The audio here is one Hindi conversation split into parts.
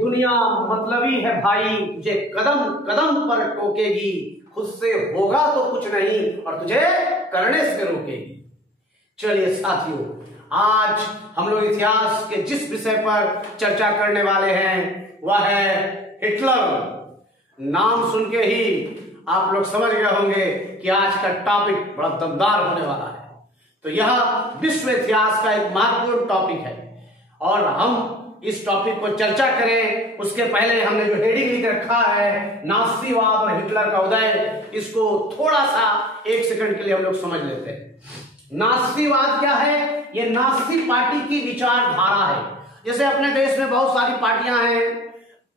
दुनिया मतलबी है भाई, तुझे कदम कदम पर टोकेगी, खुद से होगा तो कुछ नहीं और तुझे करने से रोकेगी। चलिए साथियों, आज हम लोग इतिहास के जिस विषय पर चर्चा करने वाले हैं वह है हिटलर। नाम सुन के ही आप लोग समझ गए होंगे कि आज का टॉपिक बड़ा दमदार होने वाला है। तो यह विश्व इतिहास का एक महत्वपूर्ण टॉपिक है और हम इस टॉपिक को चर्चा करें उसके पहले हमने जो हेडिंग लिख रखा है नास्तिवाद और हिटलर का उदय, इसको थोड़ा सा एक सेकंड के लिए हम लोग समझ लेते हैं। नास्तिवाद क्या है? ये नास्ति पार्टी की विचारधारा है। जैसे अपने देश में बहुत सारी पार्टियां हैं,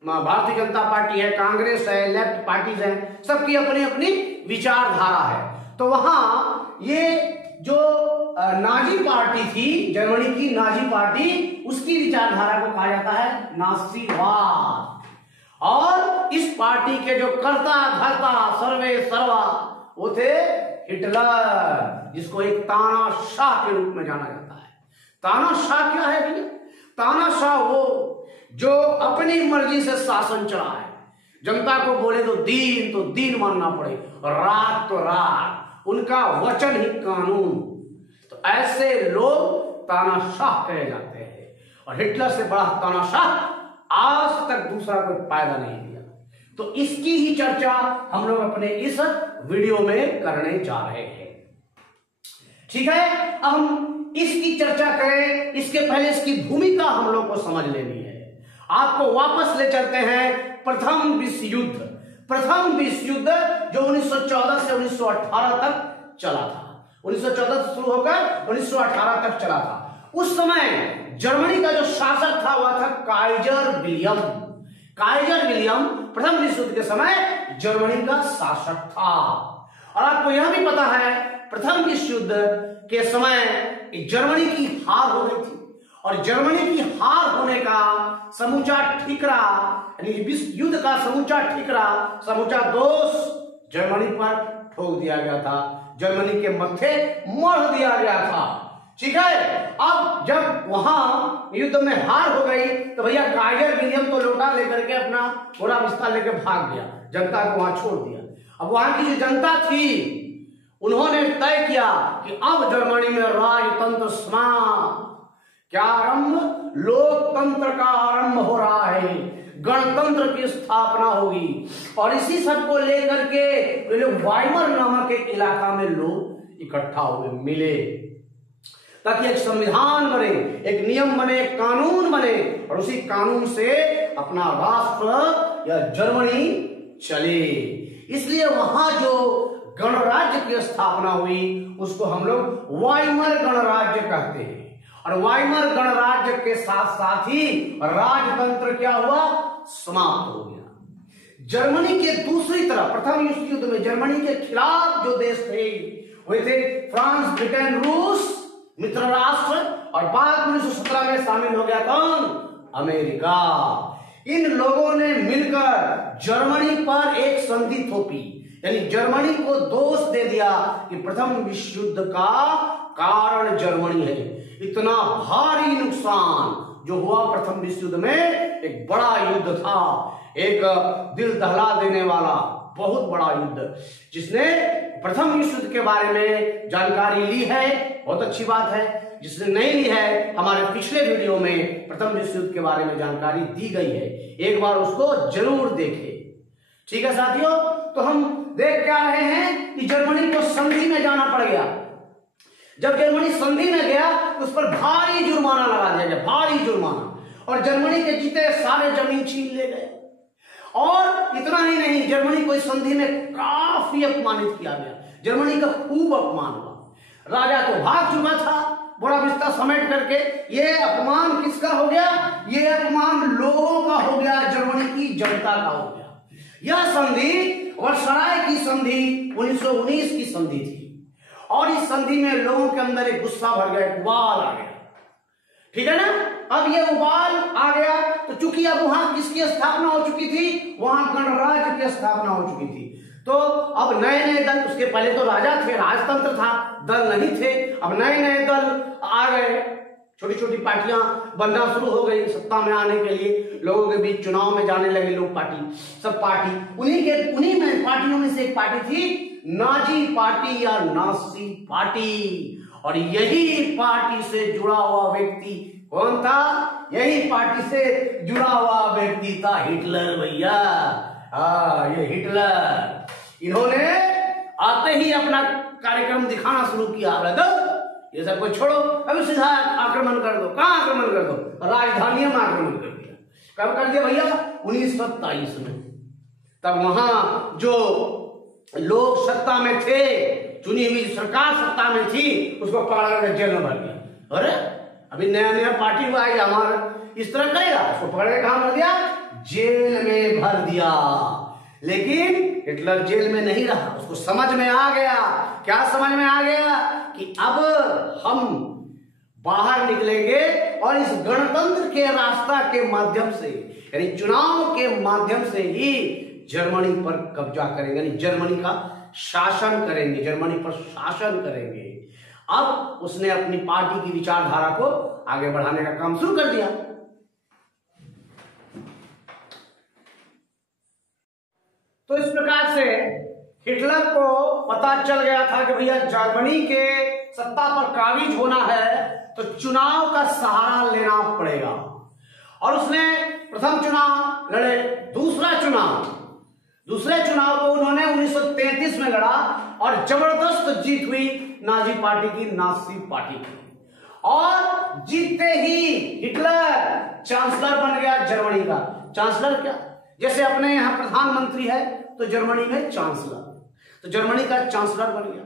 भारतीय जनता पार्टी है, कांग्रेस है, लेफ्ट पार्टीज हैं, सबकी अपनी अपनी विचारधारा है। तो वहां ये जो नाजी पार्टी थी, जर्मनी की नाजी पार्टी, उसकी विचारधारा को कहा जाता है नास्तिवाद। और इस पार्टी के जो कर्ता धर्ता सर्वे सर्वा वो थे हिटलर, जिसको एक तानाशाह के रूप में जाना जाता है। तानाशाह क्या है भैया? तानाशाह वो जो अपनी मर्जी से शासन चला है, जनता को बोले तो दीन मानना पड़े और रात तो रात, उनका वचन ही कानून। तो ऐसे लोग तानाशाह कहे जाते हैं और हिटलर से बड़ा तानाशाह आज तक दूसरा कोई पैदा नहीं दिया। तो इसकी ही चर्चा हम लोग अपने इस वीडियो में करने जा रहे हैं। ठीक है, अब हम इसकी चर्चा करें इसके पहले इसकी भूमिका हम लोग को समझ लेनी है। आपको वापस ले चलते हैं प्रथम विश्व युद्ध। प्रथम विश्व युद्ध जो 1914 से 1918 तक चला था, 1914 से शुरू होकर 1918 तक चला था। उस समय जर्मनी का जो शासक था वह था काइजर विलियम। काइजर विलियम प्रथम विश्व युद्ध के समय जर्मनी का शासक था। और आपको यह भी पता है प्रथम विश्व युद्ध के समय जर्मनी की हार हो गई थी और जर्मनी की हार होने का समूचा ठिकरा, यानी विश्व युद्ध का समूचा ठिकरा, समूचा दोष जर्मनी पर ठोक दिया गया था, जर्मनी के मत्थे मढ़ दिया गया था। ठीक है, अब जब वहां युद्ध में हार हो गई तो भैया काइजर विलियम तो लोटा लेकर के अपना घोड़ा बिस्तर लेकर भाग गया, जनता को वहां छोड़ दिया। अब वहां की जो जनता थी उन्होंने तय किया कि अब जर्मनी में राजतंत्र समाप्त, क्या आरंभ? लोकतंत्र का आरंभ हो रहा है, गणतंत्र की स्थापना होगी। और इसी सब को लेकर के लोग वाइमर नामक एक इलाका में लोग इकट्ठा हुए, मिले, ताकि एक संविधान बने, एक नियम बने, एक कानून बने और उसी कानून से अपना राष्ट्र या जर्मनी चले। इसलिए वहां जो गणराज्य की स्थापना हुई उसको हम लोग वाइमर गणराज्य कहते हैं। और वाइमर गणराज्य के साथ साथ ही राजतंत्र क्या हुआ? समाप्त हो गया। जर्मनी के दूसरी तरफ प्रथम विश्व युद्ध में जर्मनी के खिलाफ जो देश थे वे थे फ्रांस, ब्रिटेन, रूस, मित्र राष्ट्र, और बाद 1917 में शामिल हो गया कौन? अमेरिका। इन लोगों ने मिलकर जर्मनी पर एक संधि थोपी, यानी जर्मनी को दोष दे दिया कि प्रथम विश्व युद्ध का कारण जर्मनी है। इतना भारी नुकसान जो हुआ प्रथम विश्व युद्ध में, एक बड़ा युद्ध था, एक दिल दहला देने वाला बहुत बड़ा युद्ध। जिसने प्रथम विश्व युद्ध के बारे में जानकारी ली है बहुत अच्छी बात है, जिसने नहीं ली है हमारे पिछले वीडियो में प्रथम विश्व युद्ध के बारे में जानकारी दी गई है, एक बार उसको जरूर देखें। ठीक है साथियों, तो हम देख क्या रहे हैं कि जर्मनी को संधि में जाना पड़ गया। जब जर्मनी संधि में गया तो उस पर भारी जुर्माना लगा दिया गया, भारी जुर्माना, और जर्मनी के जीते सारे जमीन छीन ले गए। और इतना ही नहीं, जर्मनी को इस संधि में काफी अपमानित किया गया, जर्मनी का खूब अपमान हुआ। राजा तो भाग चुका था बड़ा बिस्तर समेट करके, ये अपमान किसका हो गया? ये अपमान लोगों का हो गया, जर्मनी की जनता का हो गया। यह संधि वर्साय की संधि 1919 की संधि थी और इस संधि में लोगों के अंदर एक गुस्सा भर गया, एक उबाल आ गया। ठीक है ना? अब ये उबाल आ गया तो चूंकि अब वहां किसकी स्थापना हो चुकी थी? वहां गणराज्य की स्थापना हो चुकी थी। तो अब नए नए दल, उसके पहले तो राजा थे, राजतंत्र था, दल नहीं थे। अब नए नए दल आ गए, छोटी छोटी पार्टियां बनना शुरू हो गई सत्ता में आने के लिए। लोगों के बीच चुनाव में जाने लगे लोग, पार्टी, सब पार्टी, उन्हीं में पार्टियों में से एक पार्टी थी नाजी पार्टी या नाजी पार्टी। और यही पार्टी से जुड़ा हुआ व्यक्ति कौन था? यही पार्टी से जुड़ा हुआ व्यक्ति था हिटलर भैया। ये हिटलर, इन्होंने आते ही अपना कार्यक्रम दिखाना शुरू किया। ये सब कुछ छोड़ो, अभी सीधा आक्रमण कर दो। कहां आक्रमण कर दो? राजधानी में आक्रमण कर दिया। कब कर दिया भैया? 1927 में। तब वहां जो लोग सत्ता में थे, चुनी हुई सरकार सत्ता में थी, उसको पकड़ कर जेल में भर दिया। अरे अभी नया नया पार्टी हुआ है हमारा, इस तरह करेगा, उसको पकड़ के कहां भर दिया? जेल में भर दिया। लेकिन हिटलर जेल में नहीं रहा, उसको समझ में आ गया। क्या समझ में आ गया? कि अब हम बाहर निकलेंगे और इस गणतंत्र के रास्ता के माध्यम से, यानी चुनाव के माध्यम से ही जर्मनी पर कब्जा करेंगे, यानी जर्मनी का शासन करेंगे, जर्मनी पर शासन करेंगे। अब उसने अपनी पार्टी की विचारधारा को आगे बढ़ाने का काम शुरू कर दिया। तो इस प्रकार से हिटलर को पता चल गया था कि भैया जर्मनी के सत्ता पर काबिज होना है तो चुनाव का सहारा लेना पड़ेगा। और उसने प्रथम चुनाव लड़े, दूसरे चुनाव को उन्होंने 1933 में लड़ा और जबरदस्त जीत हुई नाजी पार्टी की, नाजी पार्टी की। और जीतते ही हिटलर चांसलर बन गया जर्मनी का। चांसलर क्या? जैसे अपने यहां प्रधानमंत्री है तो जर्मनी में चांसलर, तो जर्मनी का चांसलर बन गया।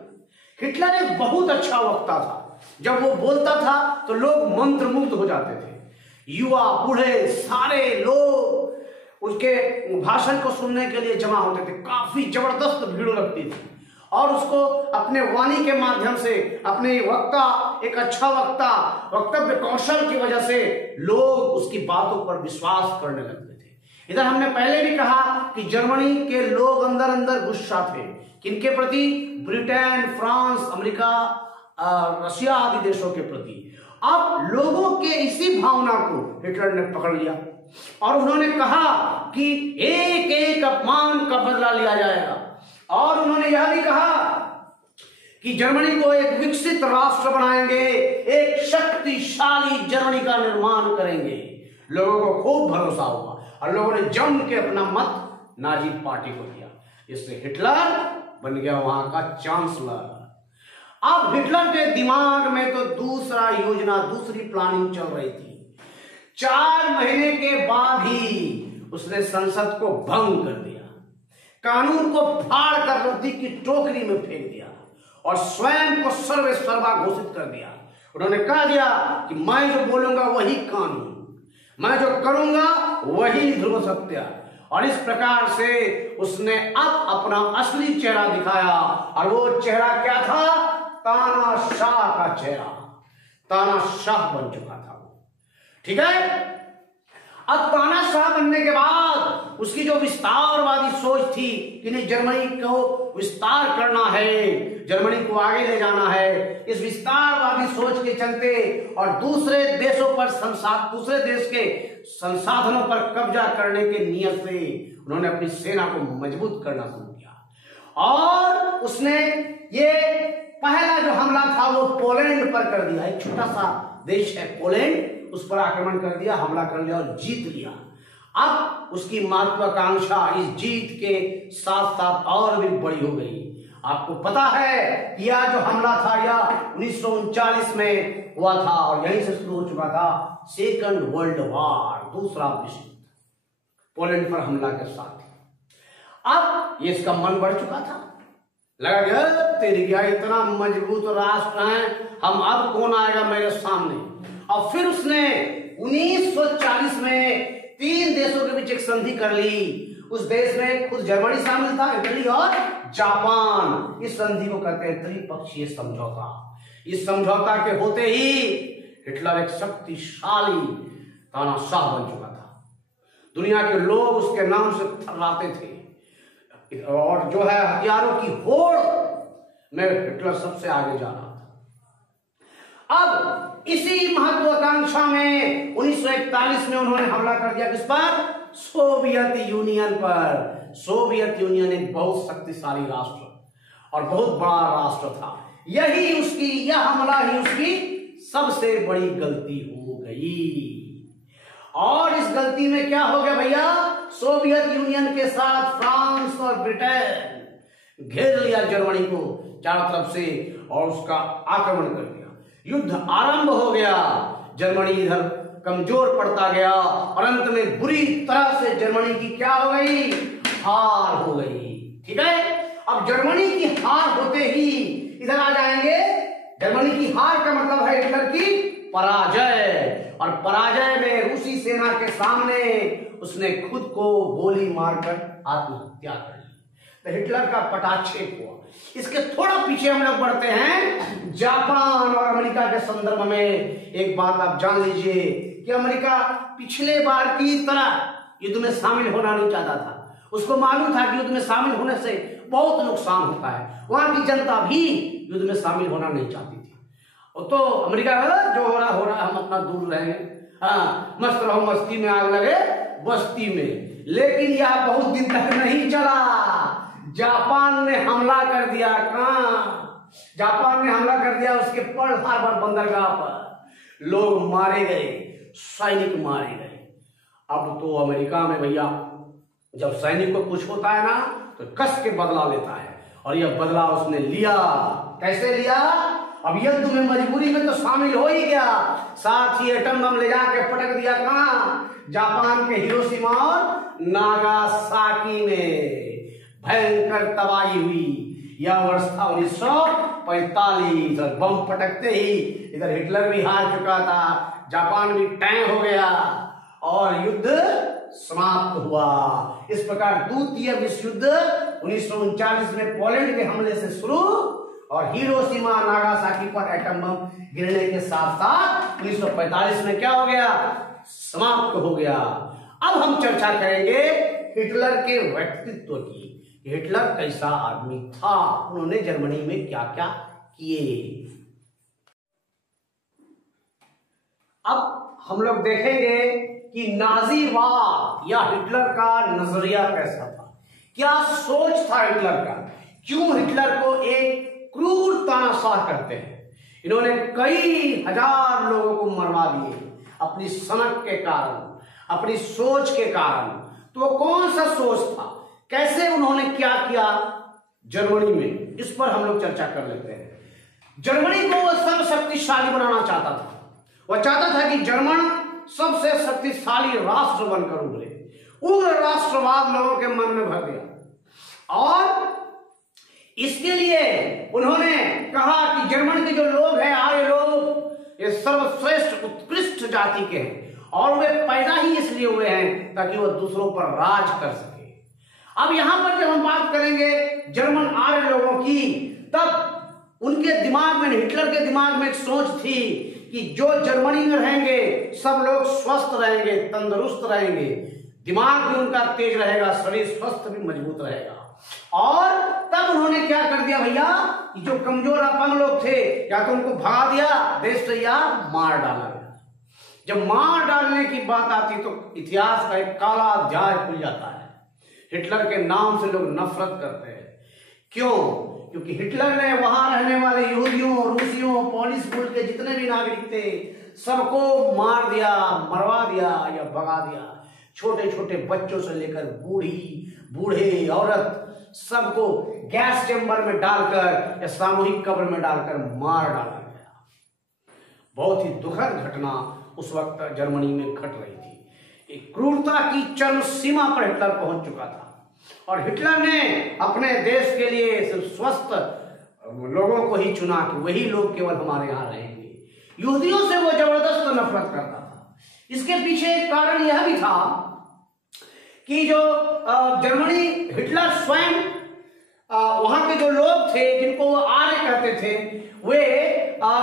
हिटलर एक बहुत अच्छा वक्ता था। जब वो बोलता था तो लोग मंत्रमुग्ध हो जाते थे। युवा बूढ़े सारे लोग उसके भाषण को सुनने के लिए जमा होते थे। काफी जबरदस्त भीड़ लगती थी और उसको अपने वाणी के माध्यम से, अपने वक्ता, एक अच्छा वक्ता, वक्तव्य कौशल की वजह से लोग उसकी बातों पर विश्वास करने लगते थे। इधर हमने पहले भी कहा कि जर्मनी के लोग अंदर अंदर गुस्सा थे। किनके प्रति? ब्रिटेन, फ्रांस, अमेरिका, रशिया आदि देशों के प्रति। अब लोगों के इसी भावना को हिटलर ने पकड़ लिया और उन्होंने कहा कि एक एक अपमान का बदला लिया जाएगा। और उन्होंने यह भी कहा कि जर्मनी को एक विकसित राष्ट्र बनाएंगे, एक शक्तिशाली जर्मनी का निर्माण करेंगे। लोगों को खूब भरोसा हुआ और लोगों ने जम के अपना मत नाजी पार्टी को दिया। इससे हिटलर बन गया वहां का चांसलर। अब हिटलर के दिमाग में तो दूसरा योजना, दूसरी प्लानिंग चल रही थी। 4 महीने के बाद ही उसने संसद को भंग कर दिया, कानून को फाड़ कर रद्दी की टोकरी में फेंक दिया और स्वयं को सर्वेसर्वा घोषित कर दिया। उन्होंने कह दिया कि मैं जो बोलूंगा वही कानून, मैं जो करूंगा वही ध्रुव सत्य। और इस प्रकार से उसने अब अपना असली चेहरा दिखाया। और वो चेहरा क्या था? तानाशाह का चेहरा, तानाशाह बन चुका था वो। ठीक है। अब तानाशाह बनने के बाद उसकी जो विस्तारवादी सोच थी कि नहीं, जर्मनी को विस्तार करना है, जर्मनी को आगे ले जाना है, इस विस्तारवादी सोच के चलते और दूसरे देशों पर दूसरे देश के संसाधनों पर कब्जा करने के नियत से उन्होंने अपनी सेना को मजबूत करना शुरू किया। और उसने ये पहला जो हमला था वो पोलैंड पर कर दिया। एक छोटा सा देश है पोलैंड, उस पर आक्रमण कर दिया, हमला कर लिया और जीत लिया। अब उसकी महत्वाकांक्षा इस जीत के साथ साथ और भी बड़ी हो गई। आपको पता है कि यह जो हमला था यह 1939 में हुआ था और यहीं से शुरू हो चुका था सेकंड वर्ल्ड वॉर, दूसरा विश्व युद्ध, पोलैंड पर हमला के साथ। अब ये इसका मन बढ़ चुका था, लगा कि तेरी क्या इतना मजबूत राष्ट्र है, हम अब कौन आएगा मेरे सामने। और फिर उसने 1940 में 3 देशों के बीच एक संधि कर ली। उस देश में खुद जर्मनी शामिल था, इटली और जापान। इस संधि को कहते हैं त्रिपक्षीय समझौता। इस समझौता के होते ही हिटलर एक शक्तिशाली तानाशाह बन चुका था। दुनिया के लोग उसके नाम से थर्राते थे और जो है हथियारों की होड़ में हिटलर सबसे आगे जा रहा था। अब इसी महत्वाकांक्षा में 1941 में उन्होंने हमला कर दिया किस पर? सोवियत यूनियन पर। सोवियत यूनियन एक बहुत शक्तिशाली राष्ट्र और बहुत बड़ा राष्ट्र था। यह हमला ही उसकी सबसे बड़ी गलती हो गई। और इस गलती में क्या हो गया भैया? सोवियत यूनियन के साथ फ्रांस और ब्रिटेन घेर लिया जर्मनी को चारों तरफ से और उसका आक्रमण कर दिया। युद्ध आरंभ हो गया। जर्मनी इधर कमजोर पड़ता गया और अंत में बुरी तरह से जर्मनी की क्या हो गई? हार हो गई। ठीक है, अब जर्मनी की हार होते ही इधर आ जाएंगे। जर्मनी की हार का मतलब है हिटलर की पराजय, और पराजय में रूसी सेना के सामने उसने खुद को गोली मारकर आत्महत्या कर ली। तो हिटलर का पटाक्षेप हुआ। इसके थोड़ा पीछे हम लोग बढ़ते हैं। जापान और अमेरिका के संदर्भ में एक बात आप जान लीजिए कि अमेरिका पिछले बार की तरह युद्ध में शामिल होना नहीं चाहता था। उसको मालूम था कि युद्ध में शामिल होने से बहुत नुकसान होता है। वहां की जनता भी युद्ध में शामिल होना नहीं चाहती थी। तो अमेरिका जो हो रहा हम अपना दूर रहेंगे, हाँ मस्त रहो मस्ती में आग लगे बस्ती में। लेकिन यह बहुत दिन तक नहीं चला। जापान ने हमला कर दिया। कहां? जापान ने हमला कर दिया उसके पर्ल हार्बर बंदरगाह पर। लोग मारे गए, सैनिक मारे गए। अब तो अमेरिका में भैया जब सैनिक को कुछ होता है ना तो कस के बदला लेता है, और यह बदला उसने लिया। कैसे लिया? अब युद्ध में मजबूरी में तो शामिल हो ही गया, साथ ही एटम बम ले जाके पटक दिया। कहां? जापान के हिरोशिमा और नागासाकी में भयंकर तबाही हुई। यह वर्ष था 1945। बम पटकते ही इधर हिटलर भी हार चुका था, जापान भी टैं हो गया और युद्ध समाप्त हुआ। इस प्रकार द्वितीय विश्व युद्ध 1939 में पोलैंड के हमले से शुरू और हिरोशिमा नागासाकी पर एटम बम गिरने के साथ साथ 1945 में क्या हो गया? समाप्त हो गया। अब हम चर्चा करेंगे हिटलर के व्यक्तित्व की। हिटलर कैसा आदमी था, उन्होंने जर्मनी में क्या क्या किए। अब हम लोग देखेंगे कि नाजीवाद या हिटलर का नजरिया कैसा था, क्या सोच था हिटलर का, क्यों हिटलर को एक क्रूर तानाशाह करते हैं। इन्होंने कई हजार लोगों को मरवा दिए अपनी सनक के कारण, अपनी सोच के कारण। तो वो कौन सा सोच था, कैसे उन्होंने क्या किया जर्मनी में, इस पर हम लोग चर्चा कर लेते हैं। जर्मनी को वो सब शक्तिशाली बनाना चाहता था। वह चाहता था कि जर्मन सबसे शक्तिशाली राष्ट्र बनकर उभरे। उग्र राष्ट्रवाद लोगों के मन में भर दिया और इसके लिए उन्होंने कहा कि जर्मन के जो लोग हैं, आर्य लोग, ये सर्वश्रेष्ठ उत्कृष्ट जाति के हैं और वे पैदा ही इसलिए हुए हैं ताकि वह दूसरों पर राज कर सके। अब यहां पर जब हम बात करेंगे जर्मन आर्य लोगों की, तब उनके दिमाग में, हिटलर के दिमाग में एक सोच थी कि जो जर्मनी में रहेंगे सब लोग स्वस्थ रहेंगे, तंदुरुस्त रहेंगे, दिमाग भी उनका तेज रहेगा, शरीर स्वस्थ भी मजबूत रहेगा। और तब उन्होंने क्या कर दिया भैया, जो कमजोर अपंग लोग थे या तो उनको भगा दिया देश से या मार डाला गया। जब मार डालने की बात आती तो इतिहास का एक काला अध्याय खुल जाता है। हिटलर के नाम से लोग नफरत करते हैं। क्यों? क्योंकि हिटलर ने वहां रहने वाले यहूदियों, रूसियों, पोलिश मुल्क के जितने भी नागरिक थे सबको मार दिया, मरवा दिया या भगा दिया। छोटे छोटे बच्चों से लेकर बूढ़े औरत सबको गैस चेंबर में डालकर या सामूहिक कब्र में डालकर मार डाला गया। बहुत ही दुखद घटना उस वक्त जर्मनी में घट रही थी। एक क्रूरता की चरम सीमा पर हिटलर पहुंच चुका था और हिटलर ने अपने देश के लिए सिर्फ स्वस्थ लोगों को ही चुना कि वही लोग केवल हमारे यहां रहेंगे। यहूदियों से वो जबरदस्त नफरत करता था। इसके पीछे एक कारण यह भी था कि जो जर्मनी, हिटलर स्वयं वहां के जो लोग थे जिनको वो आर्य कहते थे, वे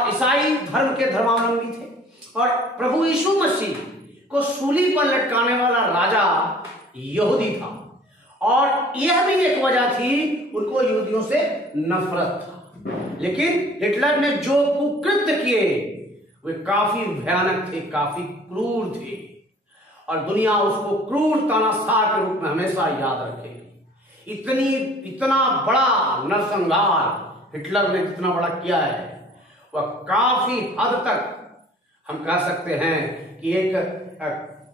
ईसाई धर्म के धर्मावलंबी थे और प्रभु यीशु मसीह को सूली पर लटकाने वाला राजा यहूदी था और यह भी एक वजह थी उनको यहूदियों से नफरत था। लेकिन हिटलर ने जो कुकृत्य किए वे काफी भयानक थे, काफी क्रूर थे और दुनिया उसको क्रूर तानाशाह के रूप में हमेशा याद रखेगी। इतना बड़ा नरसंहार हिटलर ने जितना बड़ा किया है वह काफी हद तक हम कह सकते हैं कि एक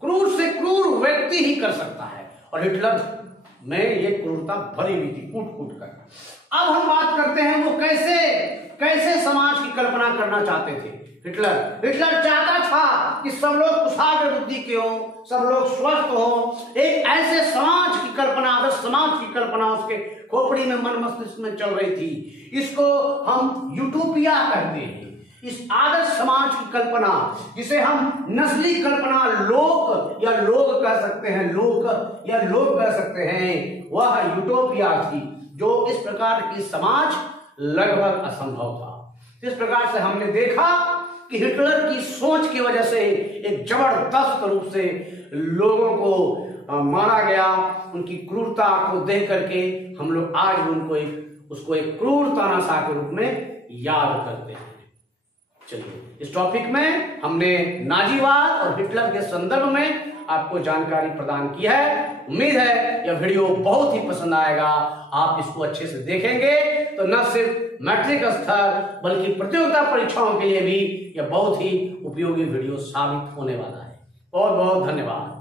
क्रूर से क्रूर व्यक्ति ही कर सकता है और हिटलर में ये क्रूरता भरी हुई थी कूट कूट कर। अब हम बात करते हैं वो कैसे समाज की कल्पना करना चाहते थे हिटलर चाहता था कि सब लोग कुशाग्र बुद्धि के हो, सब लोग स्वस्थ हो। एक ऐसे समाज की कल्पना, आदर्श समाज की कल्पना उसके खोपड़ी में, मन मस्तिष्क में चल रही थी। इसको हम यूटोपिया कहते हैं। इस आदर्श समाज की कल्पना, जिसे हम नस्ली कल्पना, लोग कह सकते हैं, लोग कह सकते हैं, वह यूटोपिया थी, जो इस प्रकार की समाज लगभग असंभव था। इस प्रकार से हमने देखा कि हिटलर की सोच की वजह से एक जबरदस्त रूप से लोगों को मारा गया। उनकी क्रूरता को देख करके हम लोग आज उसको एक क्रूर तानाशाह के रूप में याद करते हैं। चलिए, इस टॉपिक में हमने नाजीवाद और हिटलर के संदर्भ में आपको जानकारी प्रदान की है। उम्मीद है यह वीडियो बहुत ही पसंद आएगा। आप इसको अच्छे से देखेंगे तो न सिर्फ मैट्रिक स्तर बल्कि प्रतियोगिता परीक्षाओं के लिए भी यह बहुत ही उपयोगी वीडियो साबित होने वाला है। बहुत बहुत धन्यवाद।